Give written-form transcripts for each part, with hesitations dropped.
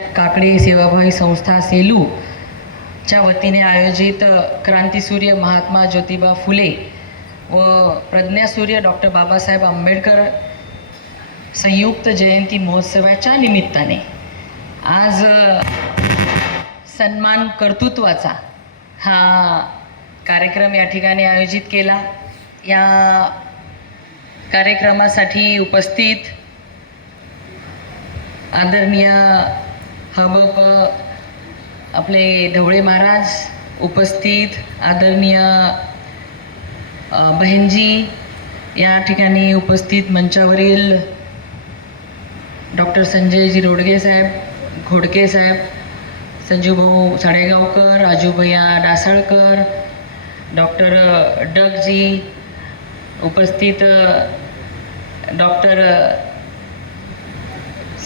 काकडे सेवाभावी संस्था सेलू च्या वतीने आयोजित क्रांतीसूर्य महात्मा ज्योतिबा फुले व प्रज्ञासूर्य डॉक्टर बाबासाहेब आंबेडकर संयुक्त जयंती महोत्सवाच्या निमित्ताने आज सन्मान कर्तृत्वाचा हा कार्यक्रम या ठिकाणी आयोजित केला। या कार्यक्रमासाठी उपस्थित आदरणीय हबप आपले ढवळे महाराज, उपस्थित आदरणीय बहनजी, या ठिकाणी उपस्थित मंचावरील डॉक्टर संजयजी रोडगे साहेब, घोडके साहेब, संजूभाऊ साडेगावकर, राजूभैया डासळकर, डॉक्टर डगजी, उपस्थित डॉक्टर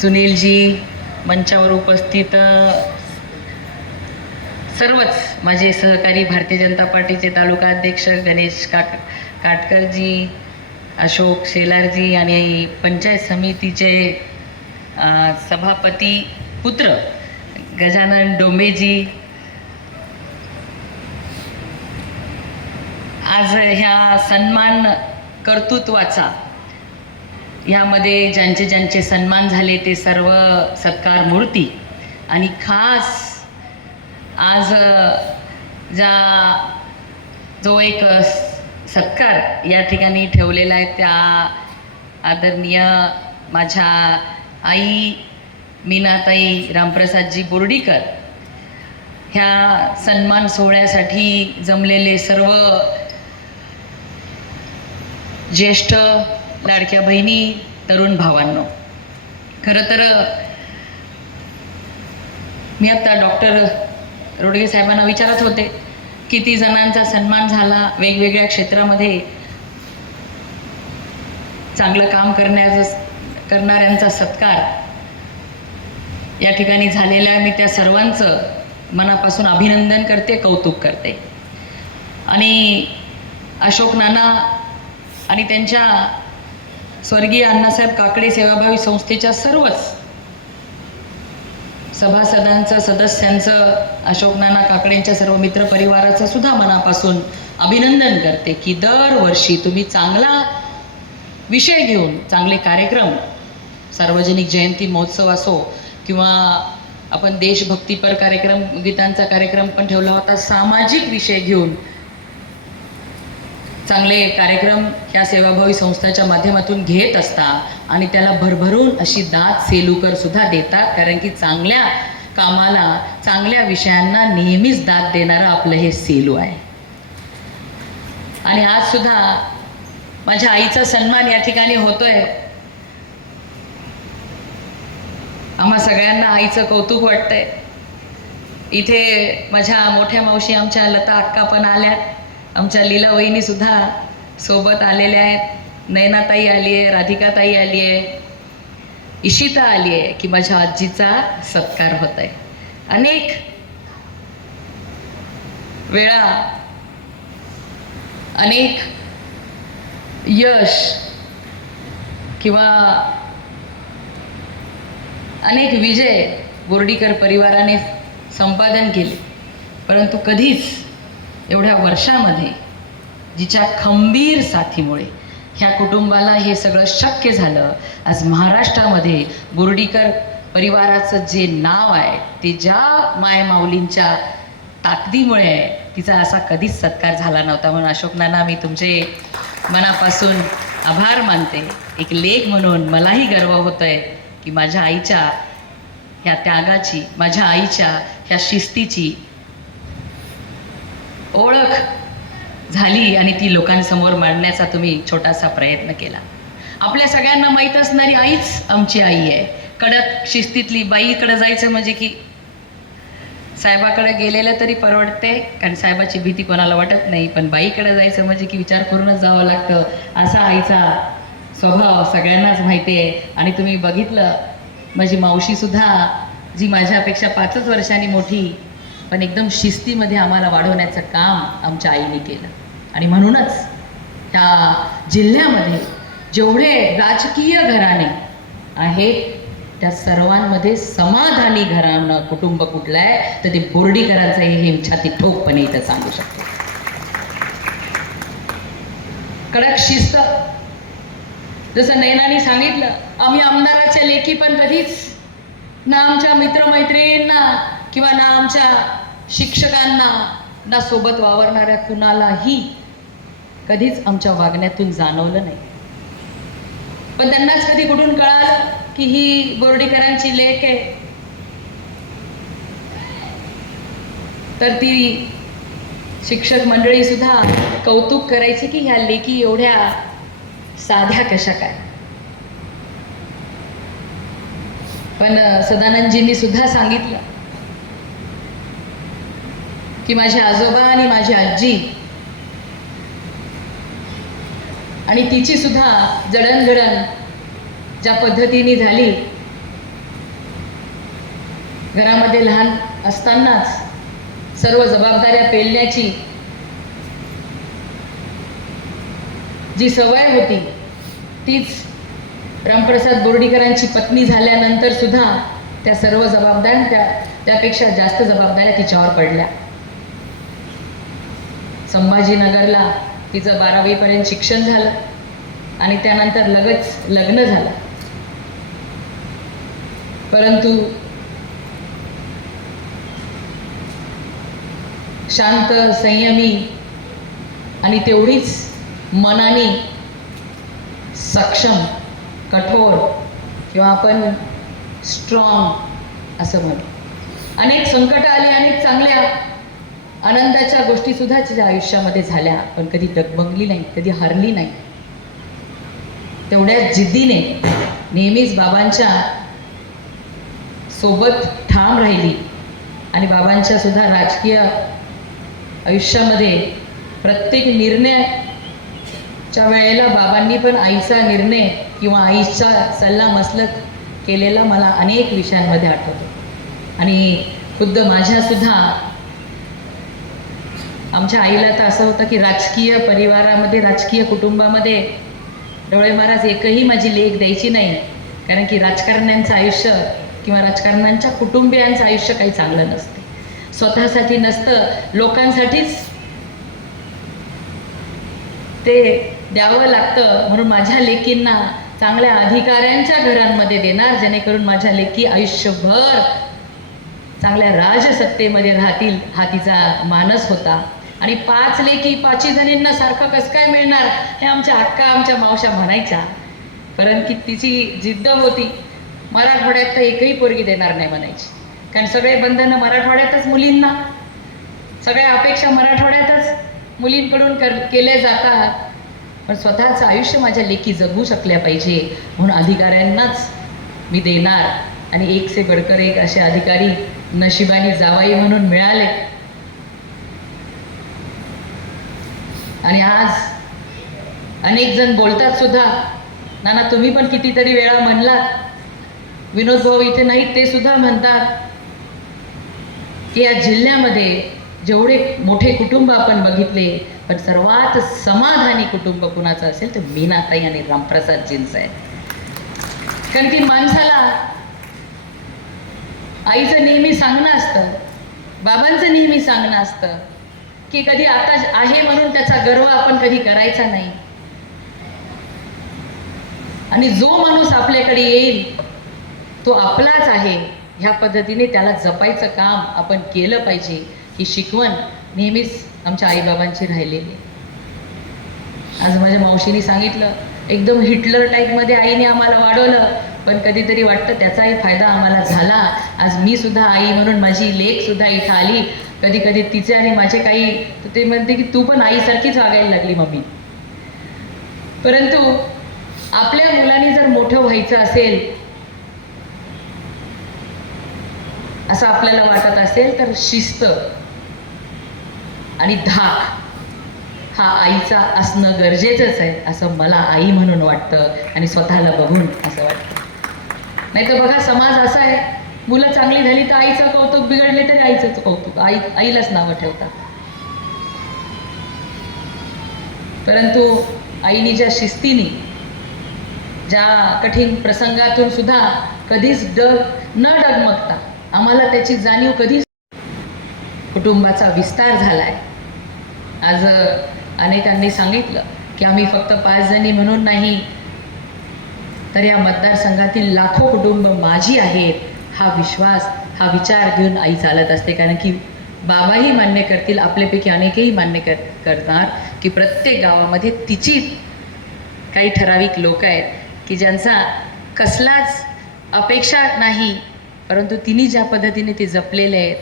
सुनीलजी, मंचावर उपस्थित सर्वच माझे सहकारी भारतीय जनता पार्टीचे तालुका अध्यक्ष गणेश काटकरजी, अशोक शेलारजी आणि पंचायत समितीचे सभापती पुत्र गजानन डोंबेजी, आज ह्या सन्मान कर्तृत्वाचा यामध्ये ज्यांचे ज्यांचे सन्मान झाले ते सर्व सत्कार मूर्ती आणि खास आज जो एक सत्कार या ठिकाणी ठेवलेला आहे त्या आदरणीय माझ्या आई मीनाताई रामप्रसादजी बोर्डीकर ह्या सन्मान सोहळ्यासाठी जमलेले सर्व ज्येष्ठ लाडक्या बहिणी, तरुण भावांनो, खरं तर मी आता डॉक्टर रोडगे साहेबांना विचारत होते किती जणांचा सन्मान झाला, वेगवेगळ्या क्षेत्रामध्ये चांगलं काम करणाऱ्यांचा सत्कार या ठिकाणी झालेला आहे। मी त्या सर्वांचं मनापासून अभिनंदन करते, कौतुक करते। आणि अशोक नाना आणि त्यांच्या स्वर्गीय अण्णासाहेब काकडे सेवाभावी संस्थेच्या सर्वच सभासदांचं, सदस्यांचं, अशोक नाना काकडेंच्या सर्व मित्रपरिवाराचं सुद्धा मनापासून अभिनंदन करते की दरवर्षी तुम्ही चांगला विषय घेऊन चांगले कार्यक्रम, सार्वजनिक जयंती महोत्सव असो किंवा आपण देशभक्तीपर कार्यक्रम, गीतांचा कार्यक्रम पण ठेवला होता, सामाजिक विषय घेऊन चांगले कार्यक्रम ह्या सेवाभावी संस्थाच्या माध्यमातून घेत असता आणि त्याला भरभरून अशी दाद सेलूकर सुद्धा देतात, कारण की चांगल्या कामाला, चांगल्या विषयांना नेहमीच दाद देणारं आपलं हे सेलू आहे। आणि आज सुद्धा माझ्या आईचा सन्मान या ठिकाणी होतोय। आम्हा सगळ्यांना आईचं कौतुक वाटतंय। इथे माझ्या मोठ्या मावशी आमच्या लता अक्का पण आल्यात, आमच्या लीला वहिनी सुद्धा सोबत आलेल्या आहेत, नयनाताई आली आहे, राधिकाताई आली आहे, इशिता आली आहे की माझ्या आजीचा सत्कार होत आहे। अनेक वेळा अनेक यश किंवा अनेक विजय बोर्डीकर परिवाराने संपादन केले, परंतु कधीच एवढ्या वर्षामध्ये जिच्या खंबीर साथीमुळे ह्या कुटुंबाला हे सगळं शक्य झालं। आज महाराष्ट्रामध्ये बोर्डीकर परिवाराचं जे नाव आहे ते ज्या मायमाऊलींच्या ताकदीमुळे आहे, तिचा असा कधीच सत्कार झाला नव्हता। म्हणून अशोक नाना, मी तुमचे मनापासून आभार मानते। एक लेख म्हणून मलाही गर्व होतोय की माझ्या आईच्या ह्या त्यागाची, माझ्या आईच्या ह्या शिस्तीची ओळख झाली आणि ती लोकांसमोर मांडण्याचा तुम्ही छोटासा प्रयत्न केला। आपल्या सगळ्यांना माहीत असणारी आईच आमची आई आहे, कडक शिस्तीतली। बाईकडे जायचं म्हणजे की साहेबाकडे गेलेलं तरी परवडते, कारण साहेबाची भीती कोणाला वाटत नाही, पण बाईकडे जायचं म्हणजे की विचार करूनच जावं लागतं। असा आईचा स्वभाव सगळ्यांनाच माहिती आहे। आणि तुम्ही बघितलं, माझी मावशीसुद्धा, जी माझ्यापेक्षा 5 वर्षांनी मोठी, पण एकदम शिस्तीमध्ये आम्हाला वाढवण्याचं काम आमच्या आईने केलं। आणि म्हणूनच ह्या जिल्ह्यामध्ये जेवढे राजकीय घराणे आहेत त्या सर्वांमध्ये समाधानी घराणं कुटुंब कुठलं आहे तर ते बोर्डीकरांचं हे मी छाती ठोकपणे इथं सांगू शकतो. कडक शिस्त. जसं नयनाने सांगितलं, आम्ही आमदाराच्या लेखी पण कधीच ना आमच्या मित्रमैत्रिणींना किंवा ना आमच्या शिक्षकांना ना सोबत वावरणाऱ्या कुणालाही कधीच आमच्या वागण्यातून जाणवलं नाही. पण त्यांनाच कधी कुठून कळालं की ही बोर्डीकरांची लेक आहे, तर ती शिक्षक मंडळी सुद्धा कौतुक करायची की ह्या लेकी एवढ्या साध्या कशा काय. पण सदानंदजींनी सुद्धा सांगितलं की माझे आजोबा आणि माझी आजी आणि तिची सुद्धा जडणघडण ज्या पद्धतीने झाली, घरामध्ये लहान असतानाच सर्व जबाबदाऱ्या पेलण्याची जी सवय होती तीच रामप्रसाद बोर्डीकरांची पत्नी झाल्यानंतर सुद्धा त्या सर्व जबाबदाऱ्या त्यापेक्षा जास्त जबाबदाऱ्या तिच्यावर पडल्या. संभाजीनगरला तिचं 12वी पर्यंत शिक्षण झालं आणि त्यानंतर लगेच लग्न झालं. परंतु शांत, संयमी आणि तेवढीच मनाने सक्षम, कठोर किंवा आपण स्ट्रॉंग असं म्हणू. अनेक संकट आली, अनेक चांगल्या आनंदाच्या गोष्टी सुद्धा तिच्या आयुष्यामध्ये झाल्या, पण कधी डगमगली नाही, कधी हरली नाही. तेवढ्याच जिद्दीने नेहमीच बाबांच्या सोबत ठाम राहिली आणि बाबांच्या सुद्धा राजकीय आयुष्यामध्ये प्रत्येक निर्णयाच्या वेळेला बाबांनी पण आईचा निर्णय किंवा आईचा सल्ला मसलत केलेला मला अनेक विषयांमध्ये आठवतो. आणि खुद्द माझ्यासुद्धा आमच्या आईला तर असं होतं की राजकीय परिवारामध्ये, राजकीय कुटुंबामध्ये डोळे महाराज एकही माझी लेख द्यायची नाही, कारण की राजकारण्यांचं आयुष्य किंवा राजकारण्यांच्या कुटुंबियांचं आयुष्य काही चांगलं नसतं. स्वतःसाठी नसतं, लोकांसाठीच ते द्यावं लागतं. म्हणून माझ्या लेकींना चांगल्या अधिकाऱ्यांच्या घरांमध्ये देणार, जेणेकरून माझ्या लेकी आयुष्यभर चांगल्या राजसत्तेमध्ये राहतील, हा तिचा मानस होता. आणि 5 लेकी 5 जणींना सारखं कसं काय मिळणार हे आमच्या अक्का, आमच्या मावश्या म्हणायच्या. परंतु तिची जिद्द होती, मराठवाड्यात तर एकही पोरगी देणार नाही म्हणायची, कारण सगळे बंधनं मराठवाड्यातच मुलींना, सगळ्या अपेक्षा मराठवाड्यातच मुलींकडून केले जातात. पण स्वतःचं आयुष्य माझ्या लेकी जगू शकल्या पाहिजे म्हणून अधिकाऱ्यांनाच मी देणार. आणि एक से बडकर एक असे अधिकारी नशिबाने जावाई म्हणून मिळाले. आणि आज अनेक जण बोलतात सुद्धा, नाना तुम्ही पण कितीतरी वेळा म्हणलात, विनोद भाऊ इथे नाहीत ते सुद्धा म्हणतात की या जिल्ह्यामध्ये जेवढे मोठे कुटुंब आपण बघितले, पण सर्वात समाधानी कुटुंब कुणाचं असेल तर मीनाताई आणि रामप्रसादजींचं आहे. कारण की माणसाला आईचं नेहमी सांगणं असतं, बाबांचं नेहमी सांगणं असतं की कधी आता आहे म्हणून त्याचा गर्व आपण कधी करायचा नाही. आणि जो माणूस आपल्याकडे येईल तो आपलाच आहे, ह्या पद्धतीने त्याला जपायचं काम आपण केलं पाहिजे. ही शिकवण नेहमीच आमच्या आईबाबांची राहिलेली. आज माझ्या मावशीने सांगितलं, एकदम हिटलर टाईपमध्ये आईने आम्हाला वाढवलं, पण कधीतरी वाटतं त्याचाही फायदा आम्हाला झाला. आज मी सुद्धा आई म्हणून माझी लेक सुद्धा इथं आली. कधी कधी तिचे आणि माझे काही ते म्हणते की तू पण आईसारखीच वागायला लागली मम्मी. परंतु आपल्या मुलांनी जर मोठं व्हायचं असेल असं आपल्याला वाटत असेल तर शिस्त आणि धाक हा आईचा असणं गरजेचंच आहे, असं मला आई म्हणून वाटतं आणि स्वतःला बघून असं वाटतं. नाही तर बघा समाज असा आहे, मुलं चांगली झाली तर आईचं कौतुक, बिघडले तरी आईचंच कौतुक, आईलाच नावं ठेवतात. परंतु आईने ज्या शिस्तीने, ज्या कठीण प्रसंगातून सुद्धा कधीच न डगमगता आम्हाला त्याची जाणीव कधीच कुटुंबाचा विस्तार झाला आहे. आज अनेकांनी सांगितलं की आम्ही फक्त 5 जणी म्हणून नाही, तर या मतदारसंघातील लाखो कुटुंब माझी आहेत, हा विश्वास, हा विचार घेऊन आई चालत असते. कारण की बाबाही मान्य करतील, आपल्यापैकी अनेकही मान्य करणार की प्रत्येक गावामध्ये तिची काही ठराविक लोक आहेत की ज्यांचा कसलाच अपेक्षा नाही, परंतु तिने ज्या पद्धतीने ते जपलेले आहेत,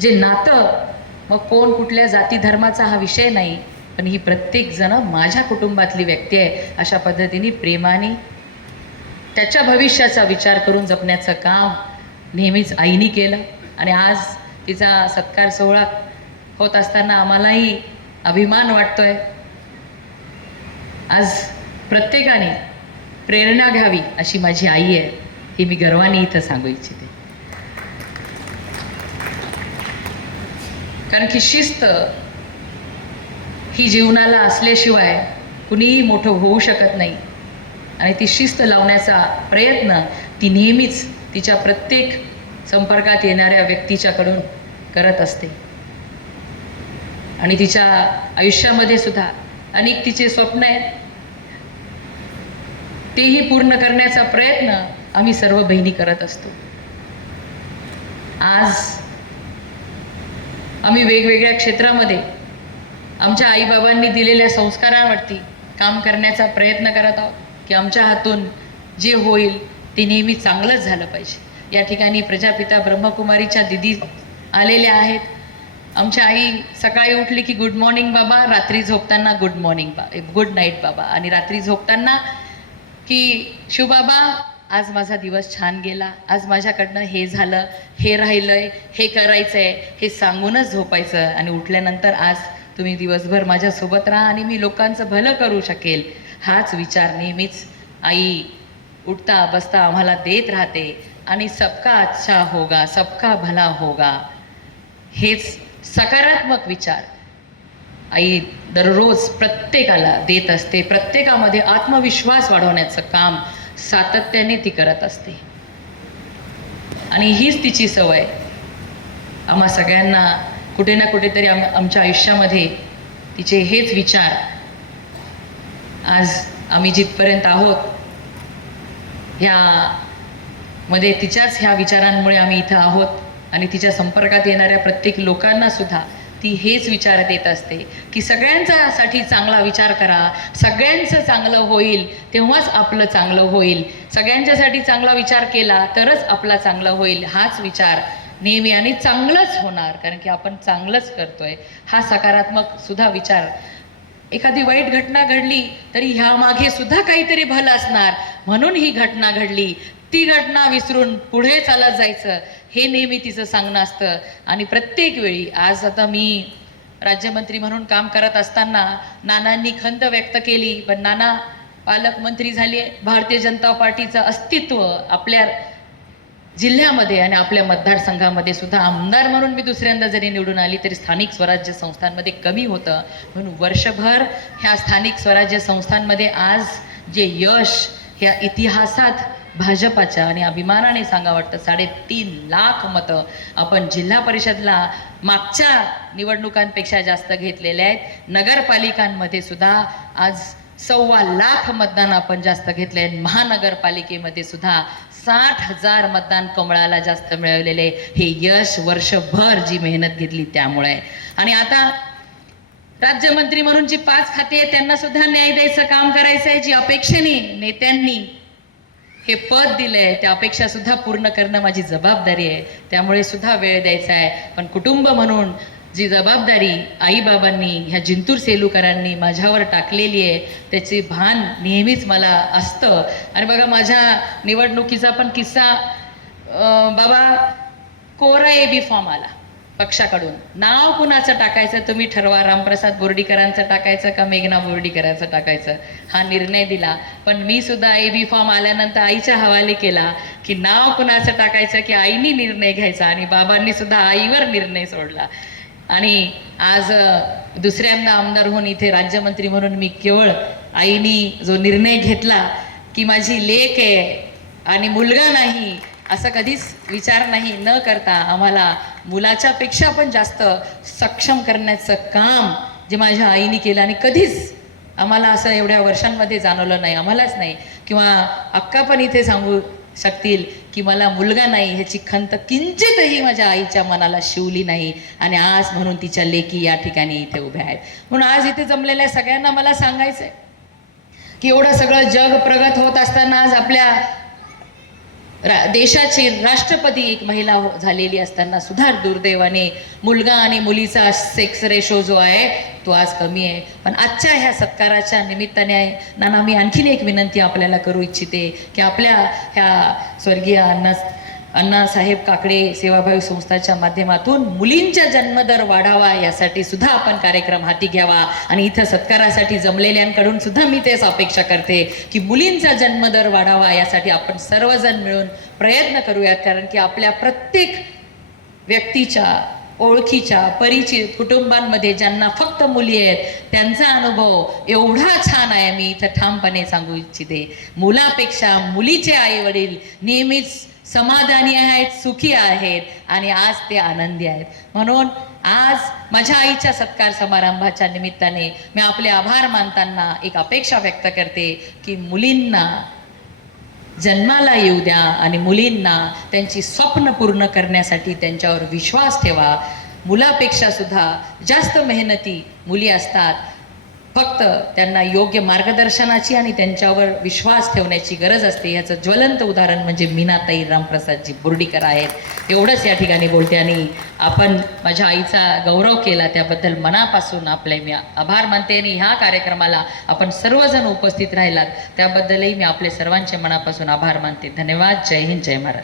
जे नातं, मग कोण कुठल्या जाती धर्माचा हा विषय नाही, पण ही प्रत्येक जण माझ्या कुटुंबातली व्यक्ती आहे अशा पद्धतीने प्रेमाने त्याच्या भविष्याचा विचार करून जपण्याचं काम नेहमीच आईनी केलं. आणि आज तिचा सत्कार सोहळा होत असताना आम्हालाही अभिमान वाटतोय. आज प्रत्येकाने प्रेरणा घ्यावी अशी माझी आई आहे, हे मी गर्वाने इथं सांगू इच्छिते. कारण की शिस्त ही जीवनाला असल्याशिवाय कुणीही मोठं होऊ शकत नाही. आणि ती शिस्त लावण्याचा प्रयत्न ती नेहमीच तिच्या प्रत्येक संपर्कात येणाऱ्या व्यक्तीच्याकडून करत असते. आणि तिच्या आयुष्यामध्ये सुद्धा अनेक तिचे स्वप्न आहेत, तेही पूर्ण करण्याचा प्रयत्न आम्ही सर्व बहिणी करत असतो. आज आम्ही वेगवेगळ्या क्षेत्रामध्ये आमच्या आईबाबांनी दिलेल्या संस्कारांवरती काम करण्याचा प्रयत्न करत आहोत की आमच्या हातून जे होईल ते नेहमी चांगलंच झालं पाहिजे. या ठिकाणी प्रजापिता ब्रह्मकुमारीच्या दिदी आलेल्या आहेत. आमच्या आई सकाळी उठली की गुड मॉर्निंग बाबा, रात्री झोपताना गुड नाईट बाबा, आणि रात्री झोपताना की शिवबाबा आज माझा दिवस छान गेला, आज माझ्याकडनं हे झालं, हे राहिलंय, हे करायचंय, हे सांगूनच झोपायचं. आणि उठल्यानंतर आज तुम्ही दिवसभर माझ्यासोबत राहा आणि मी लोकांचं भलं करू शकेल, हाच विचार नेहमीच आई उठता बसता आम्हाला देत राहते. आणि सबका अच्छा होगा, सबका भला होगा, हेच सकारात्मक विचार आई दररोज प्रत्येकाला देत असते. प्रत्येकामध्ये आत्मविश्वास वाढवण्याचं काम सातत्याने ती करत असते. आणि हीच तिची सवय आम्हा सगळ्यांना कुठे ना कुठेतरी आमच्या आयुष्यामध्ये तिचे हेच विचार आज आम्ही जिथपर्यंत आहोत ह्यामध्ये तिच्याच ह्या विचारांमुळे आम्ही इथं आहोत. आणि तिच्या संपर्कात येणाऱ्या प्रत्येक लोकांना सुद्धा ती हेच विचार देत असते की सगळ्यांच्यासाठी चांगला विचार करा, सगळ्यांचं चांगलं होईल तेव्हाच आपलं चांगलं होईल, सगळ्यांच्यासाठी चांगला विचार केला तरच आपला चांगला होईल, हाच विचार नेहमी आणि चांगलंच होणार, कारण की आपण चांगलंच करतोय, हा सकारात्मक सुद्धा विचार. एखादी वाईट घटना घडली तरी ह्यामागे सुद्धा काहीतरी भलं असणार, म्हणून ही घटना घडली, ती घटना विसरून पुढे चालत जायचं, हे नेहमी तिचं सांगणं असतं. आणि प्रत्येक वेळी आज आता मी राज्यमंत्री म्हणून काम करत असताना नानांनी खंत व्यक्त केली, पण नाना पालकमंत्री झाले, भारतीय जनता पार्टीचं अस्तित्व आपल्या जिल्ह्यामध्ये आणि आपल्या मतदारसंघामध्ये सुद्धा आमदार म्हणून मी दुसऱ्यांदा जरी निवडून आली तरी स्थानिक स्वराज्य संस्थांमध्ये कमी होतं. म्हणून वर्षभर ह्या स्थानिक स्वराज्य संस्थांमध्ये आज जे यश ह्या इतिहासात भाजपाच्या, आणि अभिमानाने सांगा वाटतं 3.5 लाख मतं आपण जिल्हा परिषदला मागच्या निवडणुकांपेक्षा जास्त घेतलेले आहेत. नगरपालिकांमध्ये सुद्धा आज 1.25 लाख मतदान आपण जास्त घेतले आहेत. महानगरपालिकेमध्ये सुद्धा 60,000 मतदान कमळाला जास्त मिळवलेले, हे यश वर्षभर जी मेहनत घेतली त्यामुळे. आणि आता राज्यमंत्री म्हणून जी 5 खाते आहेत त्यांना सुद्धा न्याय द्यायचं काम करायचं आहे. जी अपेक्षेने नेत्यांनी हे पद दिलंय त्या अपेक्षा सुद्धा पूर्ण करणं माझी जबाबदारी आहे, त्यामुळे सुद्धा वेळ द्यायचा आहे. पण कुटुंब म्हणून जी जबाबदारी आईबाबांनी, ह्या जिंतूर सेलूकरांनी माझ्यावर टाकलेली आहे त्याचे भान नेहमीच मला असतं. आणि बघा माझ्या निवडणुकीचा पण किस्सा, बाबा कोरा AB फॉर्म आला पक्षाकडून, नाव कुणाचं टाकायचं तुम्ही ठरवा, रामप्रसाद बोर्डीकरांचं टाकायचं का मेघना बोर्डीकरांचं टाकायचं, हा निर्णय दिला. पण मी सुद्धा AB फॉर्म आल्यानंतर आईच्या हवाले केला की नाव कुणाचं टाकायचं की आईनी निर्णय घ्यायचा, आणि बाबांनी सुद्धा आईवर निर्णय सोडला. आणि आज दुसऱ्यांदा आमदार होऊन इथे राज्यमंत्री म्हणून मी केवळ आईनी जो निर्णय घेतला की माझी लेक आहे आणि मुलगा नाही असं कधीच विचार नाही न करता आम्हाला मुलाच्या पेक्षा पण जास्त सक्षम करण्याचं काम जे माझ्या आईने केलं आणि कधीच आम्हाला असं एवढ्या वर्षांमध्ये जाणवलं नाही, आम्हालाच नाही, किंवा अक्का पण इथे सांगू शकतील की मला मुलगा नाही ह्याची खंत किंचितही माझ्या आईच्या मनाला शिवली नाही. आणि आज म्हणून तिच्या लेकी या ठिकाणी इथे उभ्या आहेत. म्हणून आज इथे जमलेल्या सगळ्यांना मला सांगायचंय की एवढं सगळं जग प्रगत होत असताना आज आपल्या देशाची राष्ट्रपती एक महिला झालेली असताना सुद्धा दुर्दैवाने मुलगा आणि मुलीचा सेक्स रेशो जो आहे तो आज कमी आहे. पण आजच्या ह्या सत्काराच्या निमित्ताने नाना मी आणखीन एक विनंती आपल्याला करू इच्छिते की आपल्या ह्या स्वर्गीय अण्णासाहेब काकडे सेवाभावी संस्थाच्या माध्यमातून मुलींचा जन्मदर वाढावा यासाठी सुद्धा आपण कार्यक्रम हाती घ्यावा. आणि इथं सत्कारासाठी जमलेल्यांकडून सुद्धा मी तेच अपेक्षा करते की मुलींचा जन्मदर वाढावा यासाठी आपण सर्वजण मिळून प्रयत्न करूयात. कारण की आपल्या प्रत्येक व्यक्तीच्या ओळखीच्या परिचित कुटुंबांमध्ये ज्यांना फक्त मुली आहेत त्यांचा अनुभव एवढा छान आहे, मी इथं ठामपणे सांगू इच्छिते. मुलापेक्षा मुलीचे आई वडील नेहमीच समाधानी आहेत, सुखी आहेत आणि आज ते आनंदी आहेत. म्हणून आज माझ्या आईच्या सत्कार समारंभाच्या निमित्ताने मी आपले आभार मानताना एक अपेक्षा व्यक्त करते की मुलींना जन्माला येऊ द्या आणि मुलींना त्यांची स्वप्न पूर्ण करण्यासाठी त्यांच्यावर विश्वास ठेवा. मुलापेक्षा सुद्धा जास्त मेहनती मुली असतात, फक्त त्यांना योग्य मार्गदर्शनाची आणि त्यांच्यावर विश्वास ठेवण्याची गरज असते. याचं ज्वलंत उदाहरण म्हणजे मीनाताई रामप्रसादजी बोर्डीकर आहेत. एवढंच या ठिकाणी बोलते आणि आपण माझ्या आईचा गौरव केला त्याबद्दल मनापासून आपले मी आभार मानते. आणि ह्या कार्यक्रमाला आपण सर्वजण उपस्थित राहिलात त्याबद्दलही मी आपले सर्वांचे मनापासून आभार मानते. धन्यवाद. जय हिंद, जय महाराष्ट्र.